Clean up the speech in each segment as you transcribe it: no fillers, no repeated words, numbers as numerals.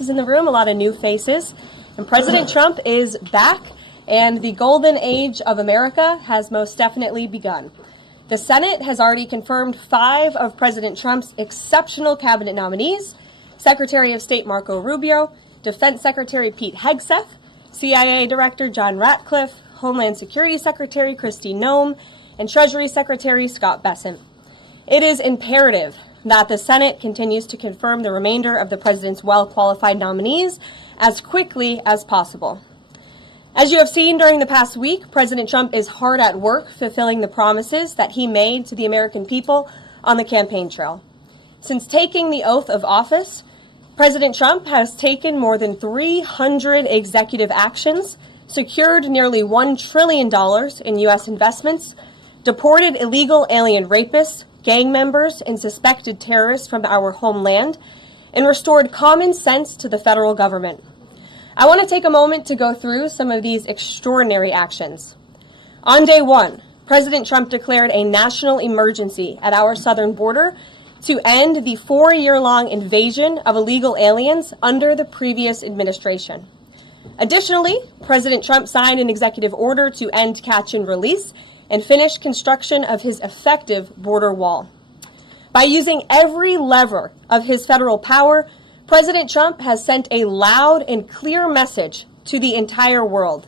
In the room, a lot of new faces, and President Trump is back, and the golden age of America has most definitely begun. The Senate has already confirmed 5 of President Trump's exceptional cabinet nominees: Secretary of State Marco Rubio, Defense Secretary Pete Hegseth, CIA Director John Ratcliffe, Homeland Security Secretary Kristi Noem, and Treasury Secretary Scott Bessent. It is imperative that the Senate continues to confirm the remainder of the president's well-qualified nominees as quickly as possible. As you have seen during the past week, President Trump is hard at work fulfilling the promises that he made to the American people on the campaign trail. Since taking the oath of office, President Trump has taken more than 300 executive actions, secured nearly $1 trillion in U.S. investments, deported illegal alien rapists, gang members, and suspected terrorists from our homeland, and restored common sense to the federal government. I want to take a moment to go through some of these extraordinary actions. On day 1, President Trump declared a national emergency at our southern border to end the 4-year-long invasion of illegal aliens under the previous administration. Additionally, President Trump signed an executive order to end catch and release and finish construction of his effective border wall. By using every lever of his federal power, President Trump has sent a loud and clear message to the entire world.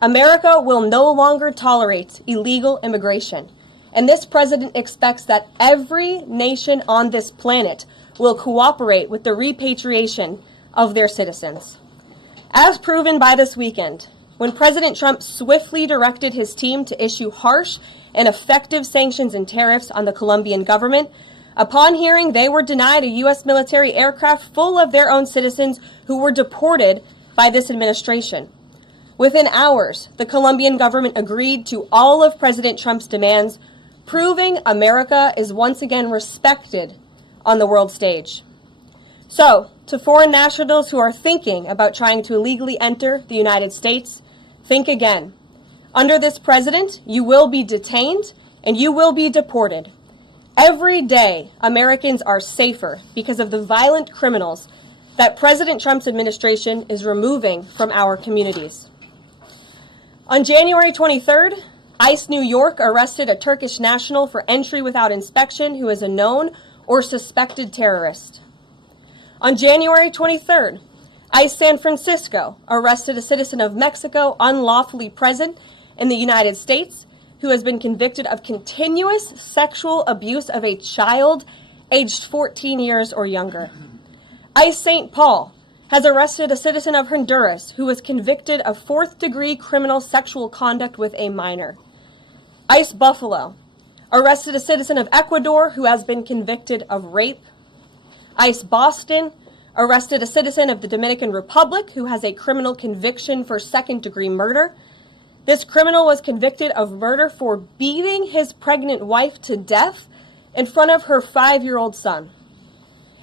America will no longer tolerate illegal immigration, and this president expects that every nation on this planet will cooperate with the repatriation of their citizens. As proven by this weekend, when President Trump swiftly directed his team to issue harsh and effective sanctions and tariffs on the Colombian government, upon hearing they were denied a U.S. military aircraft full of their own citizens who were deported by this administration. Within hours, the Colombian government agreed to all of President Trump's demands, proving America is once again respected on the world stage. So, to foreign nationals who are thinking about trying to illegally enter the United States, think again. Under this president, you will be detained and you will be deported. Every day, Americans are safer because of the violent criminals that President Trump's administration is removing from our communities. On January 23rd, ICE New York arrested a Turkish national for entry without inspection who is a known or suspected terrorist. On January 23rd, ICE San Francisco arrested a citizen of Mexico unlawfully present in the United States who has been convicted of continuous sexual abuse of a child aged 14 years or younger. ICE St. Paul has arrested a citizen of Honduras who was convicted of 4th-degree criminal sexual conduct with a minor. ICE Buffalo arrested a citizen of Ecuador who has been convicted of rape. ICE Boston arrested a citizen of the Dominican Republic who has a criminal conviction for 2nd-degree murder. This criminal was convicted of murder for beating his pregnant wife to death in front of her 5-year-old son.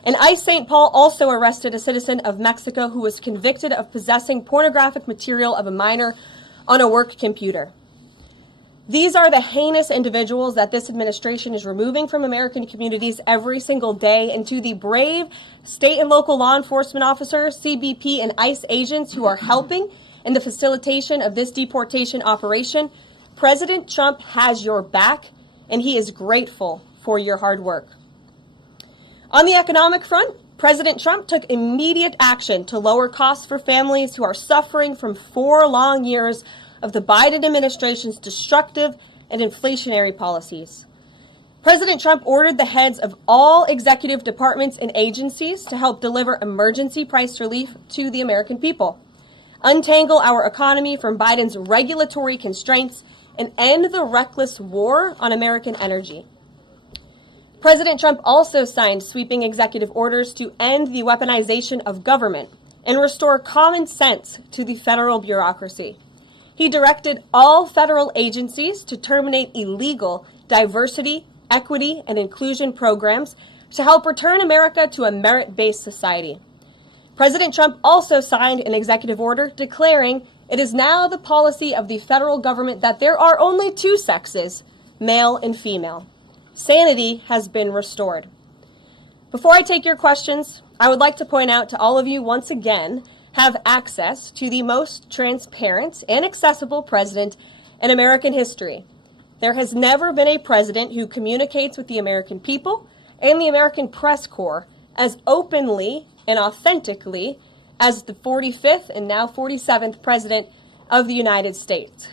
And ICE St. Paul also arrested a citizen of Mexico who was convicted of possessing pornographic material of a minor on a work computer. These are the heinous individuals that this administration is removing from American communities every single day, and to the brave state and local law enforcement officers, CBP, and ICE agents who are helping in the facilitation of this deportation operation, President Trump has your back, and he is grateful for your hard work. On the economic front, President Trump took immediate action to lower costs for families who are suffering from 4 long years of the Biden administration's destructive and inflationary policies. President Trump ordered the heads of all executive departments and agencies to help deliver emergency price relief to the American people, untangle our economy from Biden's regulatory constraints, and end the reckless war on American energy. President Trump also signed sweeping executive orders to end the weaponization of government and restore common sense to the federal bureaucracy. He directed all federal agencies to terminate illegal diversity, equity, and inclusion programs to help return America to a merit-based society. President Trump also signed an executive order declaring it is now the policy of the federal government that there are only 2 sexes, male and female. Sanity has been restored. Before I take your questions, I would like to point out to all of you once again have access to the most transparent and accessible president in American history. There has never been a president who communicates with the American people and the American press corps as openly and authentically as the 45th and now 47th president of the United States.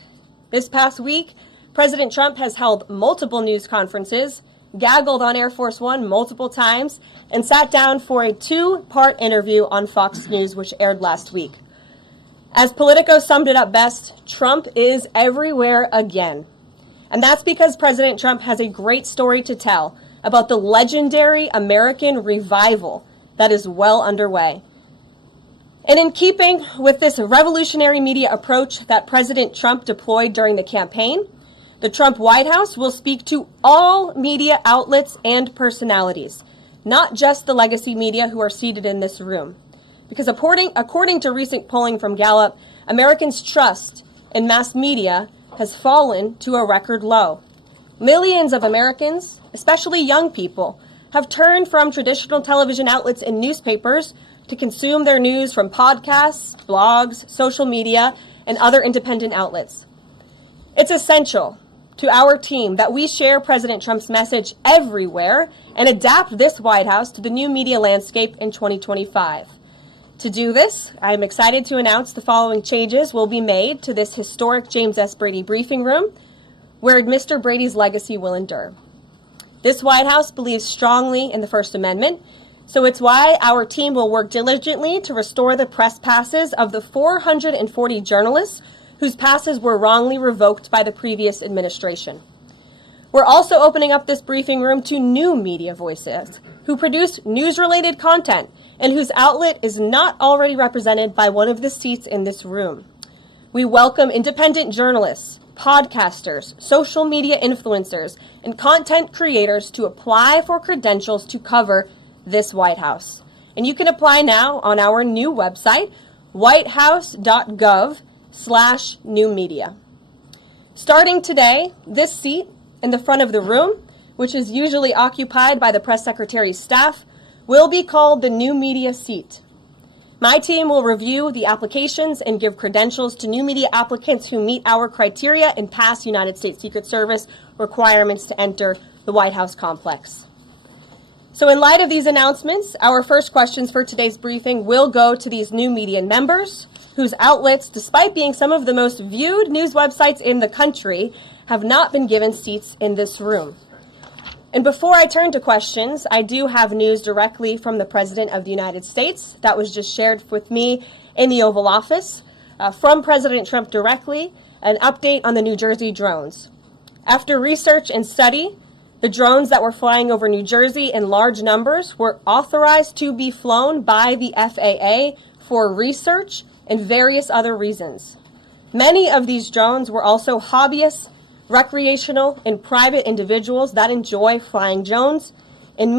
This past week, President Trump has held multiple news conferences, gaggled on Air Force One multiple times, and sat down for a two-part interview on Fox News, which aired last week. As Politico summed it up best, Trump is everywhere again. And that's because President Trump has a great story to tell about the legendary American revival that is well underway. And in keeping with this revolutionary media approach that President Trump deployed during the campaign, the Trump White House will speak to all media outlets and personalities, not just the legacy media who are seated in this room. Because according to recent polling from Gallup, Americans' trust in mass media has fallen to a record low. Millions of Americans, especially young people, have turned from traditional television outlets and newspapers to consume their news from podcasts, blogs, social media, and other independent outlets. It's essential to our team that we share President Trump's message everywhere and adapt this White House to the new media landscape in 2025. To do this, I'm excited to announce the following changes will be made to this historic James S. Brady briefing room, where Mr. Brady's legacy will endure. This White House believes strongly in the First Amendment, so it's why our team will work diligently to restore the press passes of the 440 journalists whose passes were wrongly revoked by the previous administration. We're also opening up this briefing room to new media voices who produce news-related content and whose outlet is not already represented by one of the seats in this room. We welcome independent journalists, podcasters, social media influencers, and content creators to apply for credentials to cover this White House. And you can apply now on our new website, whitehouse.gov/new media. Starting today, this seat in the front of the room, which is usually occupied by the press secretary's staff, will be called the new media seat. My team will review the applications and give credentials to new media applicants who meet our criteria and pass United States Secret Service requirements to enter the White House complex. So in light of these announcements, our first questions for today's briefing will go to these new media members whose outlets, despite being some of the most viewed news websites in the country, have not been given seats in this room. And before I turn to questions, I do have news directly from the President of the United States that was just shared with me in the Oval Office from President Trump directly, an update on the New Jersey drones. After research and study, the drones that were flying over New Jersey in large numbers were authorized to be flown by the FAA for research and various other reasons. Many of these drones were also hobbyists, recreational, and private individuals that enjoy flying drones. In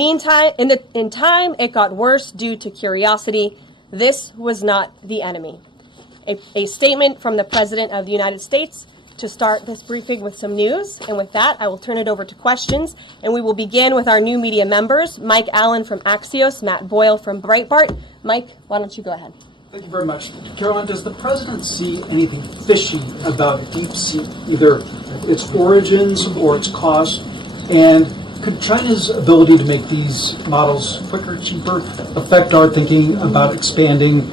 time, it got worse due to curiosity. This was not the enemy. A statement from the President of the United States to start this briefing with some news. And with that, I will turn it over to questions. And we will begin with our new media members, Mike Allen from Axios, Matt Boyle from Breitbart. Mike, why don't you go ahead? Thank you very much. Caroline, does the president see anything fishy about DeepSeek, either its origins or its cost? And could China's ability to make these models quicker, cheaper, affect our thinking about expanding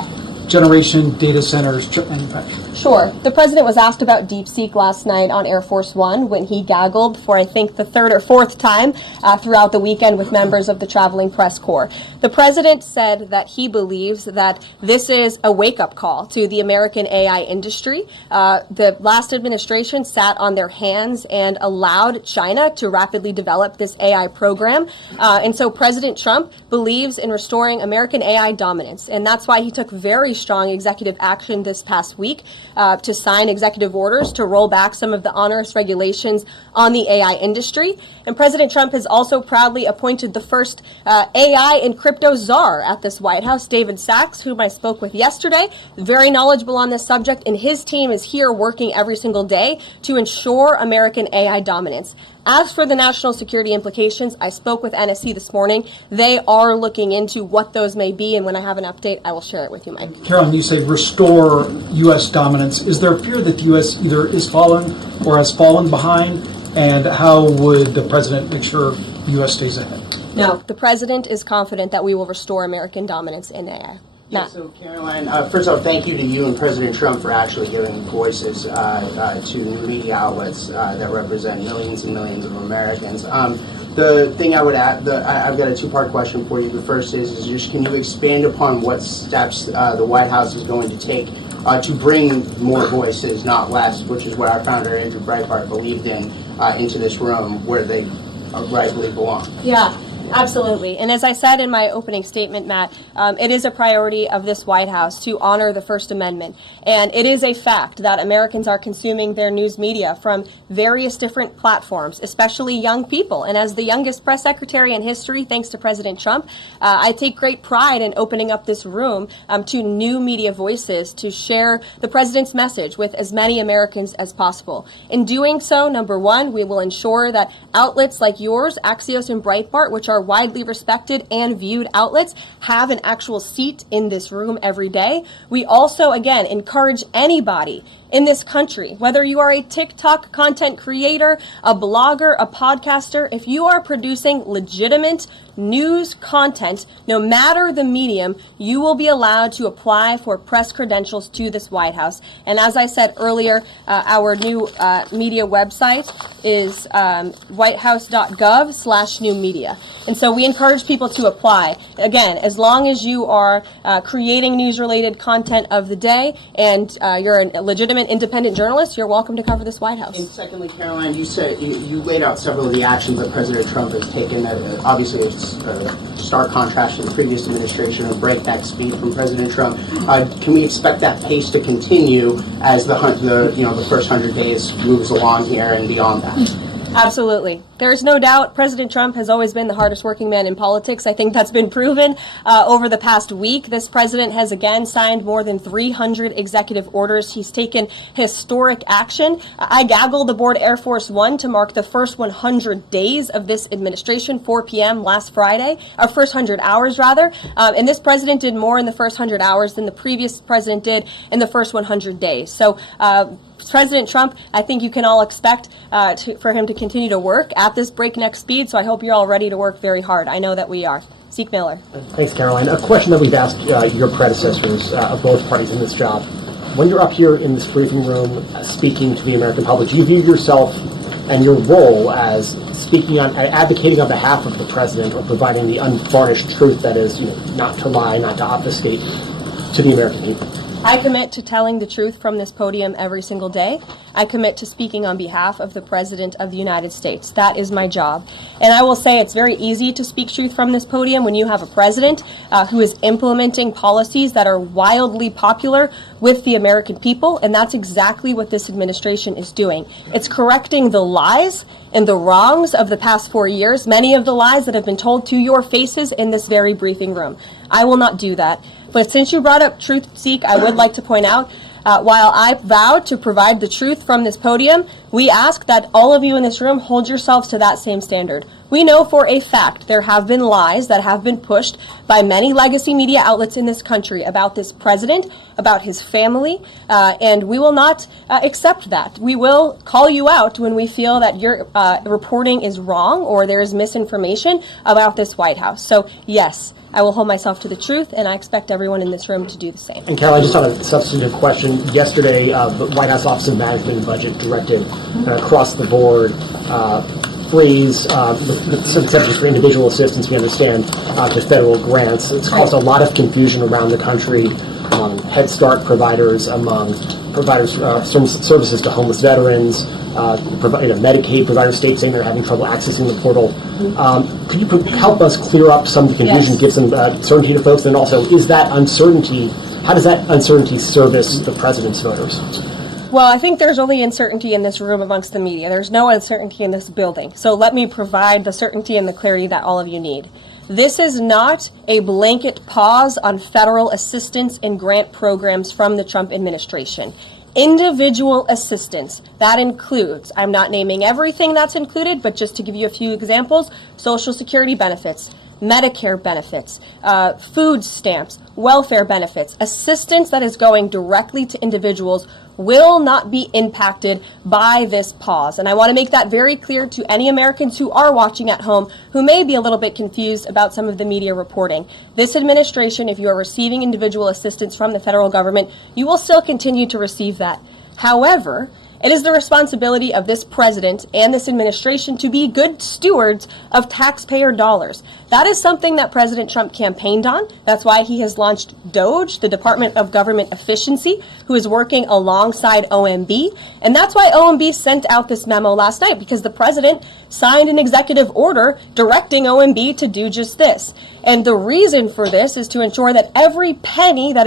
generation data centers, chip manufacturing? Sure. The president was asked about DeepSeek last night on Air Force One when he gaggled for, I think, the third or fourth time throughout the weekend with members of the traveling press corps. The president said that he believes that this is a wake-up call to the American AI industry. The last administration sat on their hands and allowed China to rapidly develop this AI program. And so President Trump believes in restoring American AI dominance. And that's why he took very strong executive action this past week to sign executive orders to roll back some of the onerous regulations on the AI industry. And President Trump has also proudly appointed the first AI and crypto czar at this White House, David Sachs, whom I spoke with yesterday, very knowledgeable on this subject, and his team is here working every single day to ensure American AI dominance. As for the national security implications, I spoke with NSC this morning. They are looking into what those may be, and when I have an update, I will share it with you, Mike. Caroline, you say restore U.S. dominance. Is there a fear that the U.S. either is falling or has fallen behind? And how would the president make sure the U.S. stays ahead? No, the president is confident that we will restore American dominance in AI. Yeah, so Caroline, first of all, thank you to you and President Trump for actually giving voices to new media outlets that represent millions and millions of Americans. The thing I would add, I've got a two-part question for you. The first is just can you expand upon what steps the White House is going to take to bring more voices, not less, which is what our founder, Andrew Breitbart, believed in, into this room where they rightfully belong? Yeah. Absolutely. And as I said in my opening statement, Matt, it is a priority of this White House to honor the First Amendment. And it is a fact that Americans are consuming their news media from various different platforms, especially young people. And as the youngest press secretary in history, thanks to President Trump, I take great pride in opening up this room to new media voices to share the president's message with as many Americans as possible. In doing so, number one, we will ensure that outlets like yours, Axios and Breitbart, which are widely respected and viewed outlets, have an actual seat in this room every day. We also, again, encourage anybody in this country, whether you are a TikTok content creator, a blogger, a podcaster, if you are producing legitimate news content, no matter the medium, you will be allowed to apply for press credentials to this White House. And as I said earlier, our new media website is whitehouse.gov/new media. And so we encourage people to apply. Again, as long as you are creating news-related content of the day and you're a legitimate independent journalist, you're welcome to cover this White House. And secondly, Caroline, you said you laid out several of the actions that President Trump has taken. Obviously, it's a stark contrast to the previous administration of breakneck speed from President Trump. Can we expect that pace to continue as the first 100 days moves along here and beyond that? Absolutely. There is no doubt President Trump has always been the hardest working man in politics. I think that's been proven over the past week. This president has again signed more than 300 executive orders. He's taken historic action. I gaggled aboard Air Force One to mark the first 100 days of this administration, 4 p.m. last Friday, or first 100 hours rather. And this president did more in the first 100 hours than the previous president did in the first 100 days. So President Trump, I think you can all expect for him to continue to work at this breakneck speed, so I hope you're all ready to work very hard. I know that we are. Zeke Miller. Thanks, Caroline. A question that we've asked your predecessors of both parties in this job. When you're up here in this briefing room speaking to the American public, do you view yourself and your role as speaking on, advocating on behalf of the president or providing the unvarnished truth that is, not to lie, not to obfuscate to the American people? I commit to telling the truth from this podium every single day. I commit to speaking on behalf of the President of the United States. That is my job. And I will say it's very easy to speak truth from this podium when you have a president who is implementing policies that are wildly popular with the American people, and that's exactly what this administration is doing. It's correcting the lies and the wrongs of the past 4 years, many of the lies that have been told to your faces in this very briefing room. I will not do that. But since you brought up Truth Seek, I would like to point out, while I vowed to provide the truth from this podium, we ask that all of you in this room hold yourselves to that same standard. We know for a fact there have been lies that have been pushed by many legacy media outlets in this country about this president, about his family, and we will not accept that. We will call you out when we feel that your reporting is wrong or there is misinformation about this White House. So, yes, I will hold myself to the truth, and I expect everyone in this room to do the same. And Caroline, just on a substantive question, yesterday the White House Office of Management and Budget directed across the board freeze, with some exceptions for individual assistance, we understand, to federal grants. It's caused a lot of confusion around the country among Head Start providers, among providers services to homeless veterans, Medicaid providers, states saying they're having trouble accessing the portal. Could you help us clear up some of the confusion, Yes. give some certainty to folks, and also is that uncertainty, how does that uncertainty service the president's voters? Well, I think there's only uncertainty in this room amongst the media. There's no uncertainty in this building. So let me provide the certainty and the clarity that all of you need. This is not a blanket pause on federal assistance and grant programs from the Trump administration. individual assistance. That includes, I'm not naming everything that's included, but just to give you a few examples, Social Security benefits, Medicare benefits, food stamps, welfare benefits, assistance that is going directly to individuals will not be impacted by this pause. And I want to make that very clear to any Americans who are watching at home who may be a little bit confused about some of the media reporting. This administration, if you are receiving individual assistance from the federal government, you will still continue to receive that. However, it is the responsibility of this president and this administration to be good stewards of taxpayer dollars. That is something that President Trump campaigned on. That's why he has launched DOGE, the Department of Government Efficiency, who is working alongside OMB. And that's why OMB sent out this memo last night, because the president signed an executive order directing OMB to do just this. And the reason for this is to ensure that every penny that is